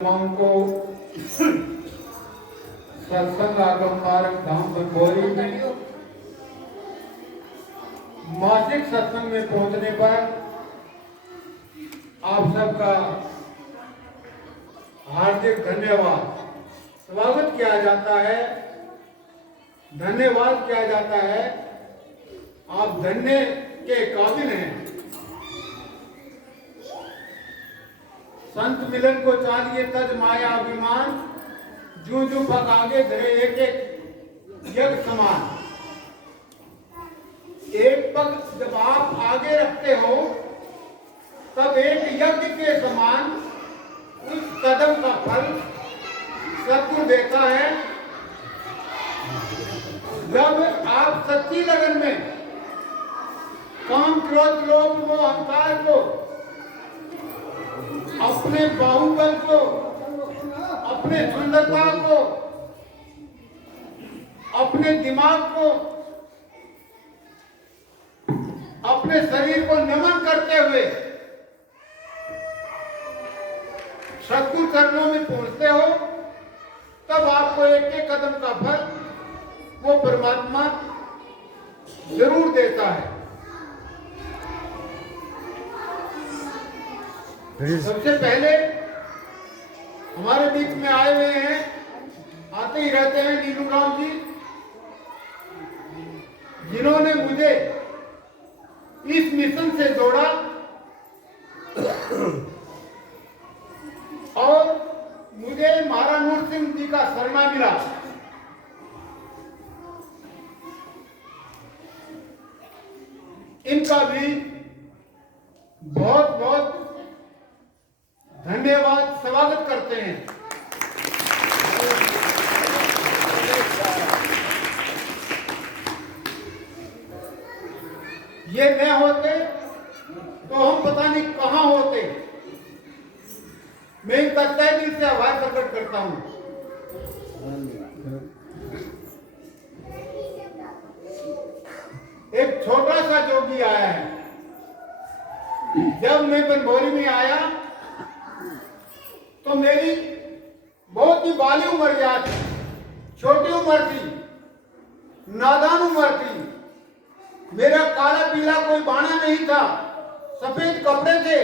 को सत्संग आगम मार्ग धाम बंबोरी में मासिक सत्संग में पहुंचने पर आप सबका हार्दिक धन्यवाद स्वागत किया जाता है। धन्यवाद किया जाता है। आप धन्य के काबिल हैं। संत मिलन को चाहिए तज माया अभिमान, जू जू पग आगे धरे एक एक यज्ञ समान। एक पग जब आप आगे रखते हो तब एक यज्ञ के समान उस कदम का फल सत्य देता है। जब आप सच्ची लगन में काम क्रोध लोभ मोह अहंकार को, अपने बाहुबल को, अपने सुंदरता को, अपने दिमाग को, अपने शरीर को नमन करते हुए सद्गुरु चरणों में पहुंचते हो तब आपको एक एक कदम का फल वो परमात्मा जरूर देता है। सबसे पहले हमारे बीच में आए हुए हैं, आते ही रहते हैं नीलू राम जी, जिन्होंने मुझे इस मिशन से जोड़ा और मुझे महाराज नूर सिंह जी का शरणा मिला। इनका भी बहुत बहुत धन्यवाद स्वागत करते हैं। ये न होते तो हम पता नहीं कहां होते। मैं इनका तय दिल से आभार प्रकट करता हूं। एक छोटा सा जोगी आया है। जब मैं बनभोरी में आया तो मेरी बहुत ही बाली उम्र याद थी, छोटी उम्र थी, नादान उम्र थी। मेरा काला पीला कोई बाणा नहीं था, सफेद कपड़े थे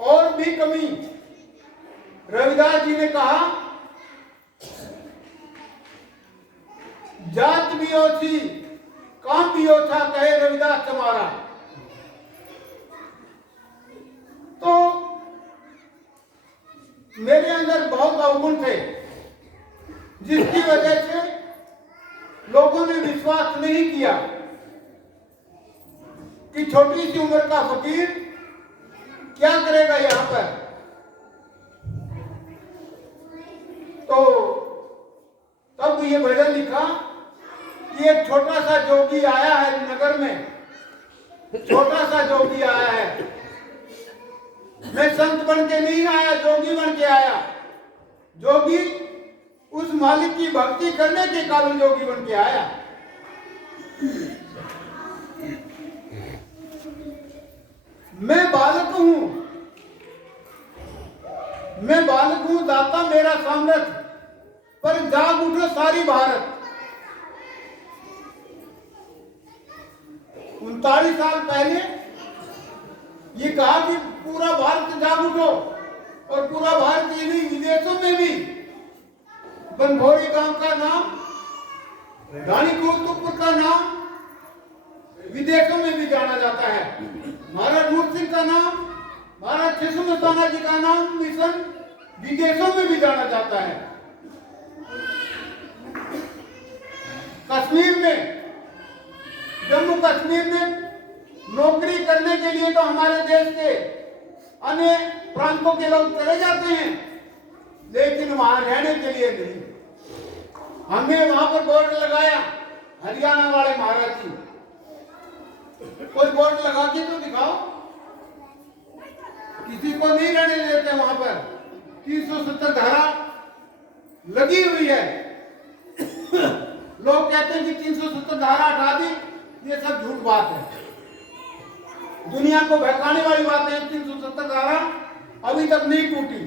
और भी कमी। रविदास जी ने कहा, जात भी ओछी काम भी ओछा, कहे रविदास तुम्हारा। तो मेरे अंदर बहुत अवगुण थे, जिसकी वजह से लोगों ने विश्वास नहीं किया कि छोटी सी उम्र का फकीर क्या करेगा यहां पर। तो तब ये भजन लिखा कि एक छोटा सा जोगी आया है नगर में, छोटा सा जोगी आया है। मैं संत बन के नहीं आया, जोगी बन के आया। जोगी उस मालिक की भक्ति करने के कारण जोगी बन के आया। मैं बालक हूं, मैं बालक हूं, दाता मेरा सामर्थ्य, पर जाग उठो सारी भारत। 39 साल पहले ये कहा कि पूरा भारत जाग उठो, और पूरा भारत ये नहीं, विदेशों में भी बनभोरी गांव का नाम, रानी कौतुकपुर का नाम विदेशों में भी जाना जाता है। महाराज नूर सिंह का नाम, महाराज शिशु मस्ताना जी का नाम मिशन विदेशों में भी जाना जाता है। कश्मीर में, जम्मू कश्मीर में नौकरी करने के लिए तो हमारे देश के अन्य प्रांतों के लोग चले जाते हैं, लेकिन वहां रहने के लिए नहीं। हमने वहां पर बोर्ड लगाया, हरियाणा वाले महाराज जी, कोई बोर्ड लगा के तो दिखाओ। किसी को नहीं रहने देते वहां पर। 370 धारा लगी हुई है। लोग कहते हैं कि 370 धारा हटा दी, ये सब झूठ बात है, दुनिया को बहकाने वाली बात है। 370 धारा अभी तक नहीं टूटी।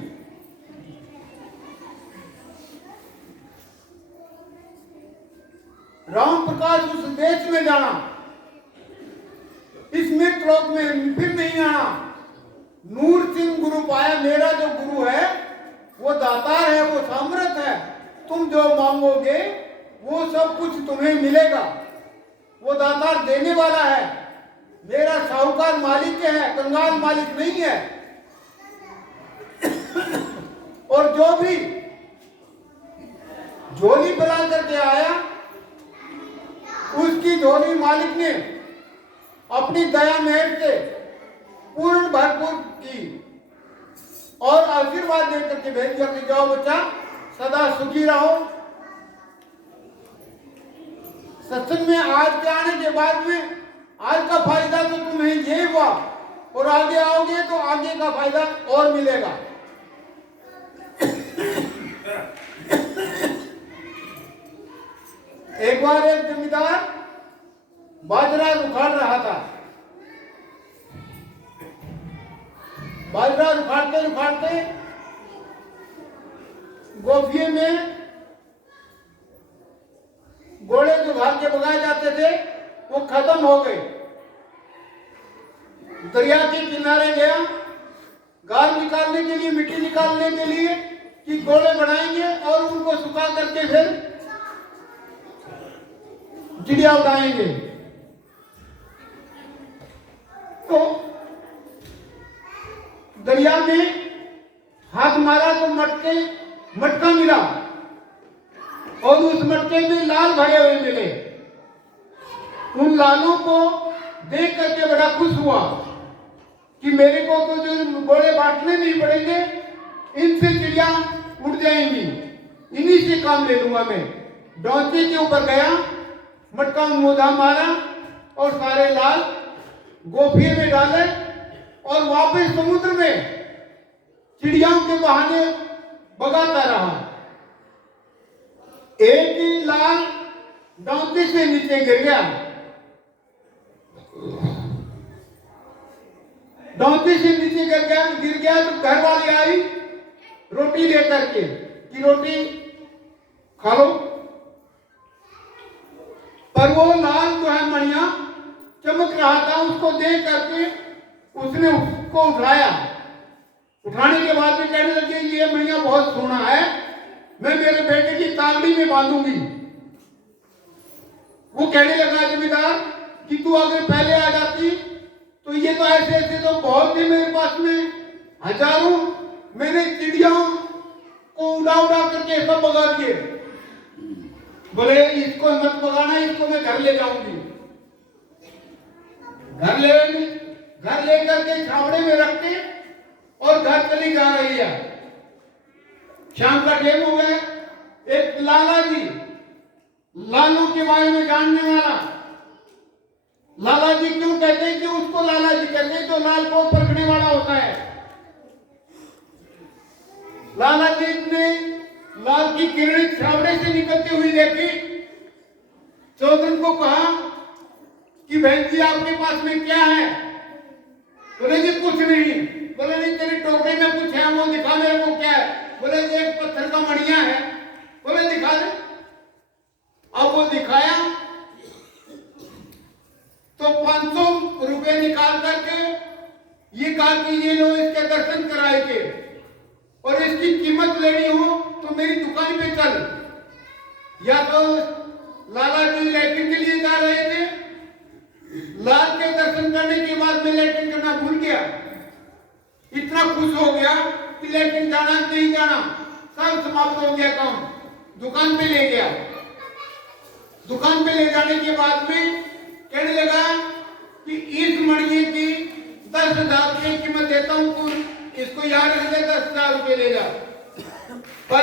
प्रकाश उस देश में जाना, इस मृत लोक में फिर नहीं आना। नूर सिंह गुरु पाया, मेरा जो गुरु है वो दातार है, वो सामर्थ है। तुम जो मांगोगे वो सब कुछ तुम्हें मिलेगा। वो दातार देने वाला है। मेरा साहूकार मालिक है, कंगाल मालिक नहीं है। और जो भी झोली बना करके आया, उसकी झोली मालिक ने अपनी दया मेहर से पूर्ण भरपूर की और आशीर्वाद देकर के भेज दिया कि जाओ बच्चा, सदा सुखी रहो। सत्संग में आज के आने के बाद में आज का फायदा तो तुम्हें ये हुआ, और आगे आओगे तो आगे का फायदा और मिलेगा। एक बार एक जमींदार बाजरा उखाड़ रहा था। बाजरा उखाड़ते उखाड़ते गोफिये में घोड़े जो भाग के भगाए जाते थे वो खत्म हो गए। दरिया के किनारे गया, गार निकालने के लिए, मिट्टी निकालने के लिए कि घोड़े बनाएंगे और उनको सुखा करके फिर चिड़िया उड़ाएंगे। तो दरिया में हाथ मारा तो मटका मिला, और उस मटके में लाल भरे हुए मिले। उन लालों को देख करके बड़ा खुश हुआ कि मेरे को तो जो घोड़े बांटने नहीं पड़ेंगे, इनसे चिड़िया उड़ जाएंगी, इन्हीं से काम ले लूंगा मैं। डोंचे के ऊपर गया, मटका मोधा मारा और सारे लाल गोफिये में डाले और वापस समुद्र में चिड़ियाओं के बहाने भगाता रहा। एक ही लाल डोंकी से नीचे गिर गया। डोंकी से नीचे गिर गया तो घर वाली आई रोटी लेकर के कि रोटी खा लो। पर वो लाल जो है मणिया चमक रहा था, उसको देख करके उसने उसको उठाया। उठाने के बाद में कहने लगे ये मणिया बहुत सोना है, मैं मेरे बेटे की तांगड़ी में बांधूंगी। वो कहने लगा जमींदार कि तू अगर पहले आ जाती तो ये तो ऐसे ऐसे तो बहुत थे मेरे पास में, हजारों मैंने चिड़ियाओं को उड़ा उड़ा करके सब भगा दिए। बोले इसको मत भगाना, इसको मैं घर ले जाऊंगी। घर ले करके छावड़े में रख के और घर चली जा रही है। शाम का टाइम हो गया। एक लाला जी, लालों के बारे में जानने वाला, लाला जी क्यों कहते हैं कि उसको लाला जी कहते हैं, तो लाल को परखने वाला होता है। लाला जी ने लाल की किरणें छावड़े से निकलती हुई देखी। चौधरी को कहा कि बहन जी आपके पास में क्या है? बोले जी कुछ नहीं। बोले नहीं तेरी टोकरी में कुछ है, वो दिखा मेरे को क्या है। बोले एक पत्थर का मणिया है। बोले दिखा दे। अब वो दिखाया तो 500 रुपए निकाल करके ये कहा कि ये लो इसके दर्शन कराएंगे और इसकी कीमत लेनी हो तो मेरी दुकान पे चल। या तो लाला जी लैट्रिन के लिए जा रहे थे, लाल के दर्शन करने के बाद में लैट्रिन करना भूल गया। इतना खुश हो गया कि लैट्रिन जाना नहीं जाना सब समाप्त हो गया काम। दुकान पे ले गया। दुकान पे ले जाने के बाद में कहने लगा कि इस मणिये की 10,000 रुपये कीमत देता हूं, तू इसको याद रख दे, 10,000 रुपये ले जा। पर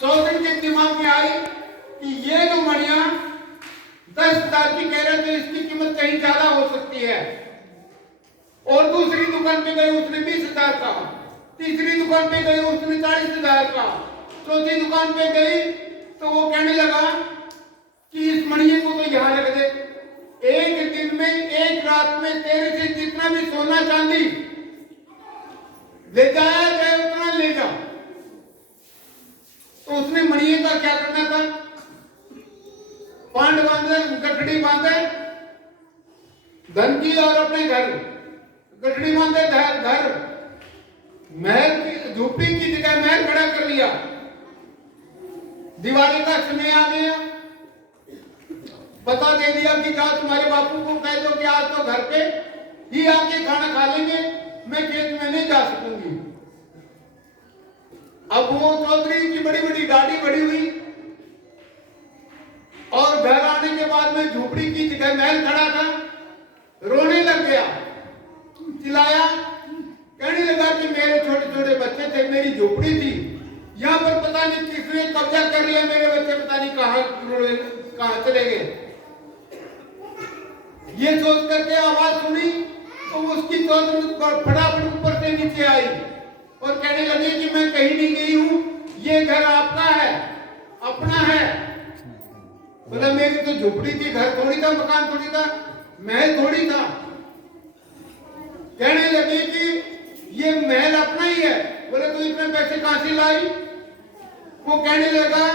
चौधरी के दिमाग में आई कि ये जो मणिया 10,000 की कह रहे थे, इसकी कीमत कहीं ज्यादा हो सकती है। और दूसरी दुकान पे गए, उसने 20,000 का। तीसरी दुकान पे गए, उसने 40,000 का। चौथी दुकान पे गई तो वो कहने लगा कि इस मणिये को तो यहाँ रख दे, एक दिन में एक रात में तेरे से जितना भी सोना चांदी ले जाया जाए उतना ले जा। तो उसने मणिये का क्या करना था? पांड बांधे, गठड़ी बांधे धन की और अपने घर, गठड़ी बांधे घर, महल की झोपड़ी की जगह महल खड़ा कर लिया। दिवाली का समय आ गया, बता दे दिया कि जाओ तुम्हारे बापू को कह दो कि आज तो घर पे ही आके खाना खा लेंगे, मैं खेत में नहीं जा सकूंगी। अब वो चौधरी की बड़ी बड़ी गाड़ी बड़ी हुई और घर आने के बाद में झोपड़ी की जगह महल खड़ा था, रोने लग गया, चिल्लाया, कहने लगा कि मेरे छोटे छोटे बच्चे थे, मेरी झोपड़ी थी, यहाँ पर पता नहीं किसने कब्जा कर लिया, मेरे बच्चे पता नहीं कहाँ चले गए। ये सोच करके आवाज सुनी तो उसकी फटाफट ऊपर से नीचे आई और कहने लगी कि मैं कहीं नहीं गई हूं, ये घर आपका है, अपना है। बोला मेरी तो झोपड़ी थी, घर थोड़ी था, मकान थोड़ी था, महल थोड़ी था। कहने लगी कि ये महल अपना ही है। बोले तू इतने पैसे कहां से लाई? वो कहने लगा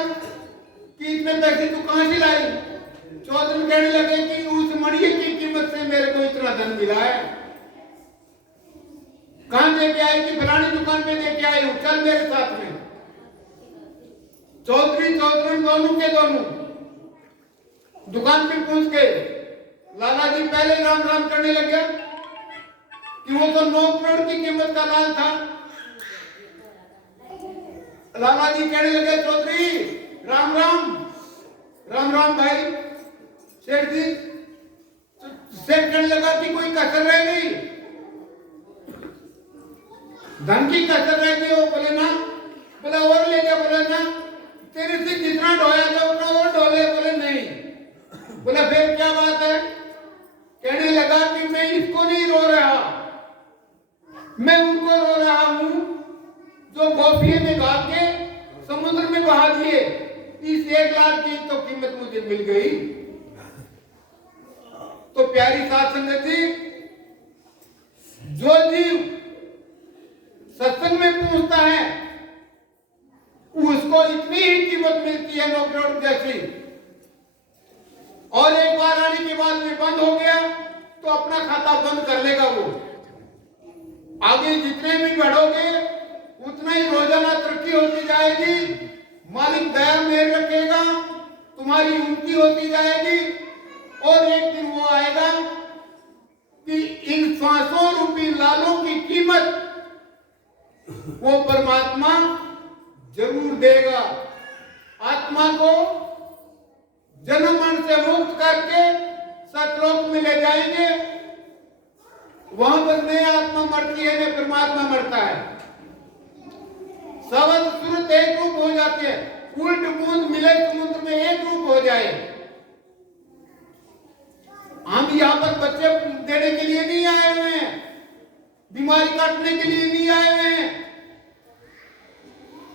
कि इतने पैसे तू कहां से लाई? चौधरी कहने लगे कि उस मणिये की कीमत से मेरे को इतना धन मिला है। कहां दे के आई? कि फलानी दुकान पे दे के आई हूं, चल मेरे साथ में। चौधरी दोनों के दोनों दुकान पे पहुंच गए। लाला जी पहले राम राम करने लग गया कि वो तो 9 करोड़ की कीमत का लाल था। लाला जी कहने लगे चौधरी राम राम। राम राम भाई। सेठ जी, सेठ कहने लगा कि कोई कसर रह गई, धन की कसर रह गई हो? बोले ना। बोले और ले जा? बोले ना। तेरे से जितना ढोया था उतना और ढोले? बोले नहीं। बोला फिर क्या बात है? कहने लगा कि मैं इसको नहीं रो रहा, मैं उनको रो रहा हूं जो गोफिये में घाल के समुद्र में बहा दिए। इस 1 लाख की तो कीमत मुझे मिल गई। तो प्यारी साध संगत जी, जो जीव सत्संग में पहुंचता है उसको इतनी ही कीमत मिलती है 9 करोड़ जैसी। और एक बार आने के बाद में बंद हो गया तो अपना खाता बंद कर लेगा वो। आगे जितने भी बढ़ोगे उतना ही रोजाना तरक्की होती जाएगी, मालिक दया मेहर रखेगा, तुम्हारी उन्नति होती जाएगी। और एक दिन वो आएगा कि इन सांसों रूपी लालों की कीमत वो परमात्मा जरूर देगा। आत्मा को जन्म मरण से मुक्त करके सतलोक में ले जाएंगे। वहां पर न आत्मा मरती है न परमात्मा मरता है, सब सूरत एक रूप हो जाते हैं। उल्ट बूंद मिले समुद्र में एक रूप हो जाए। हम यहाँ पर बच्चे देने के लिए नहीं आए हुए हैं, बीमारी काटने के लिए नहीं आए हुए हैं,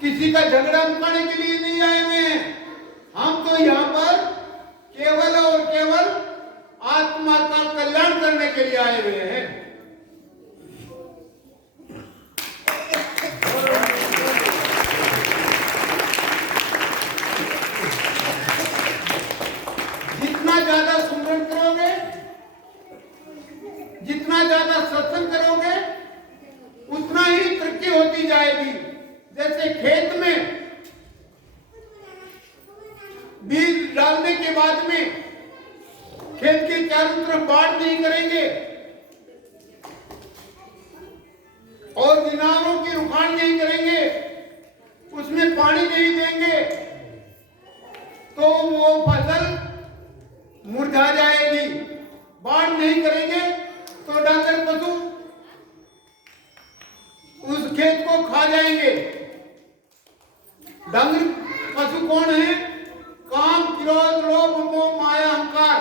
किसी का झगड़ा मुकाने के लिए नहीं आए हुए हैं। हम तो यहाँ पर केवल और केवल आत्मा का कल्याण करने के लिए आए हुए हैं। जितना ज्यादा सुमरन करोगे, जितना ज्यादा सत्संग करोगे, उतना ही तरक्की होती जाएगी। जैसे खेत में बीज डालने के बाद में खेत के चारों तरफ बाढ़ नहीं करेंगे और किनारों की रुखान नहीं करेंगे, उसमें पानी नहीं देंगे तो वो फसल मुरझा जाएगी। बाढ़ नहीं करेंगे तो डांगर पशु उस खेत को खा जाएंगे। डांगर पशु कौन है? काम, क्रोध, लोभ, मोह, माया, अहंकार,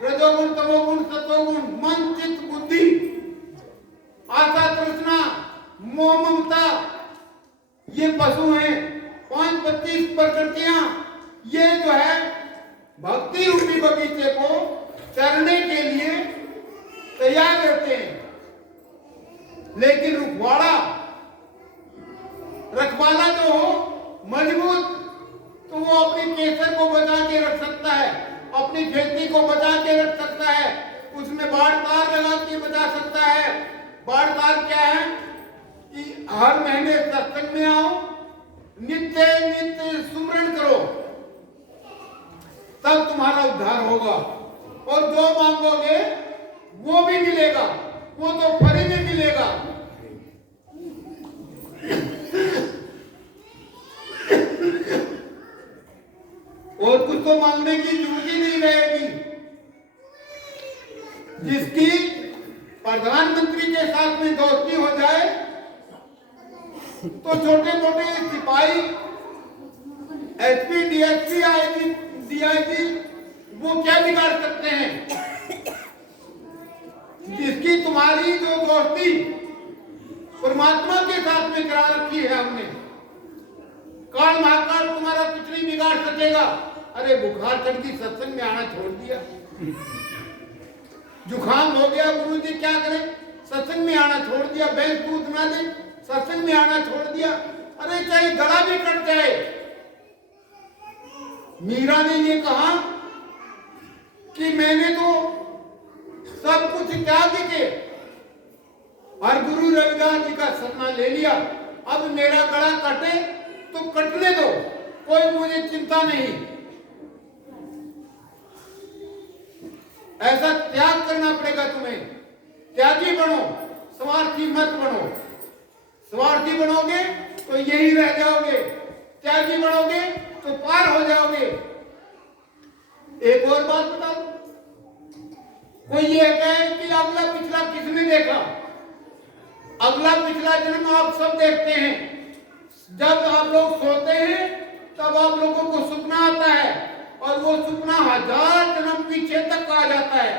रजोगुण, तमोगुण, सतोगुण, मन, चित्त, बुद्धि, आशा, तृष्णा, मोह, ममता, ये पशु हैं। 5-25 प्रकृतियां ये जो है भक्ति रूपी बगीचे को चरने के लिए तैयार रहते हैं। लेकिन रखवाला जो हो मजबूत, तो वो अपने केसर को बचा के रख सकता है। तब तुम्हारा उद्धार होगा। और जो मांगोगे वो भी मिलेगा, वो तो फ्री में मिलेगा। और कुछ तो मांगने की जरूरत ही नहीं रहेगी। जिसकी प्रधानमंत्री के साथ में दोस्ती हो जाए तो छोटे मोटे सिपाही, एसपी, डीएसपी, आईजी, डीआईजी वो क्या बिगाड़ सकते हैं। जिसकी तुम्हारी जो दोस्ती परमात्मा के साथ में करा रखी है हमने, काल महाकाल तुम्हारा कुछ नहीं बिगाड़ सकेगा। अरे बुखार चढ़ गई, सत्संग में आना छोड़ दिया। जुखाम हो गया, गुरु जी क्या करें, सत्संग में आना छोड़ दिया। भैंस दूध ना दे, सत्संग में आना छोड़ दिया। अरे चाहे गला भी कट जाए। मीरा ने ये कहा कि मैंने तो सब कुछ त्याग के और गुरु रविदास जी का सन्ना ले लिया, अब मेरा गला कटे तो कटने दो, कोई मुझे चिंता नहीं। ऐसा त्याग करना पड़ेगा तुम्हें। त्यागी बनो, स्वार्थी मत बनो। स्वार्थी बनोगे तो यही रह जाओगे, त्यागी बनोगे तो पार हो जाओगे। एक और बात बता दो, कोई ये कहे कि अगला पिछला किसने देखा। अगला पिछला जन्म आप सब देखते हैं। जब आप लोग सोते हैं तब आप लोगों को सपना आता है, और वो सपना 1000 जन्म पीछे तक आ जाता है।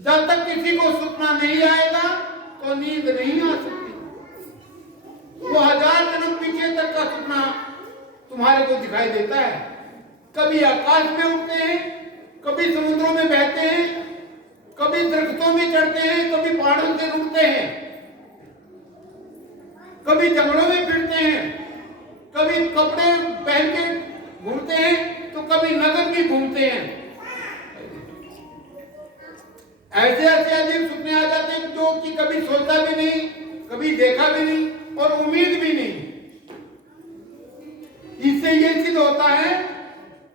जब तक किसी को सपना नहीं आएगा तो नींद नहीं आ सकती। वो 1000 जन्म पीछे तक का सपना तुम्हारे को दिखाई देता है। कभी आकाश में उड़ते हैं, कभी समुद्रों में बहते हैं, कभी दरख्तों में चढ़ते हैं, कभी पहाड़ों से उड़ते हैं, कभी जंगलों में फिरते हैं, कभी कपड़े पहन के घूमते हैं, तो कभी नगर भी घूमते हैं। ऐसे ऐसे अजीब सपने आ जाते हैं जो कि कभी सोचा भी नहीं, कभी देखा भी नहीं और उम्मीद भी नहीं। इससे ये सिद्ध होता है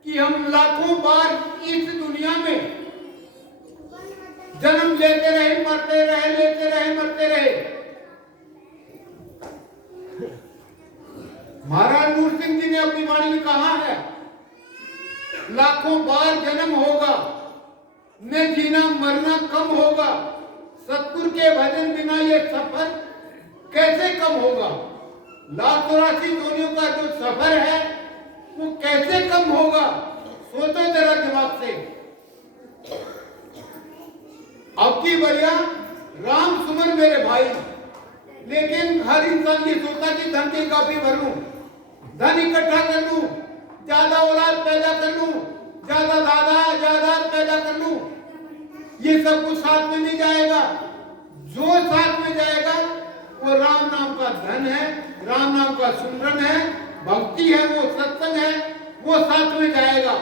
कि हम लाखों बार इस दुनिया में जन्म लेते रहे, मरते रहे, लेते रहे, मरते रहे। महाराज नूर सिंह जी ने अपनी वाणी में कहा है, लाखों बार जन्म होगा, न जीना मरना कम होगा। सतगुरु के भजन बिना ये सफर कैसे कम होगा। 1,84 योनियों का जो सफर है वो कैसे कम होगा, सोचो जरा दिमाग से। अब की बढ़िया राम सुमर मेरे भाई, लेकिन हर इंसान ये सोचता कि धन की काफी भर लूं, धन इकट्ठा कर लूं, ज्यादा औलाद पैदा कर लूं, ज्यादा दादा जायदाद पैदा कर लूं। ये सब कुछ साथ में नहीं जाएगा। जो साथ में जाएगा वो राम नाम का धन है, राम नाम का सुमरन है, भक्ति है, वो सत्संग है, वो साथ में जाएगा।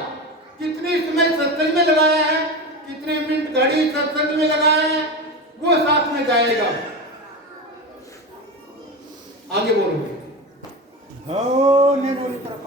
कितनी समय सत्संग में लगाया है, कितने मिनट घड़ी सत्संग में लगाया है, वो साथ में जाएगा। आगे बोलो। हो ने बोली तरफ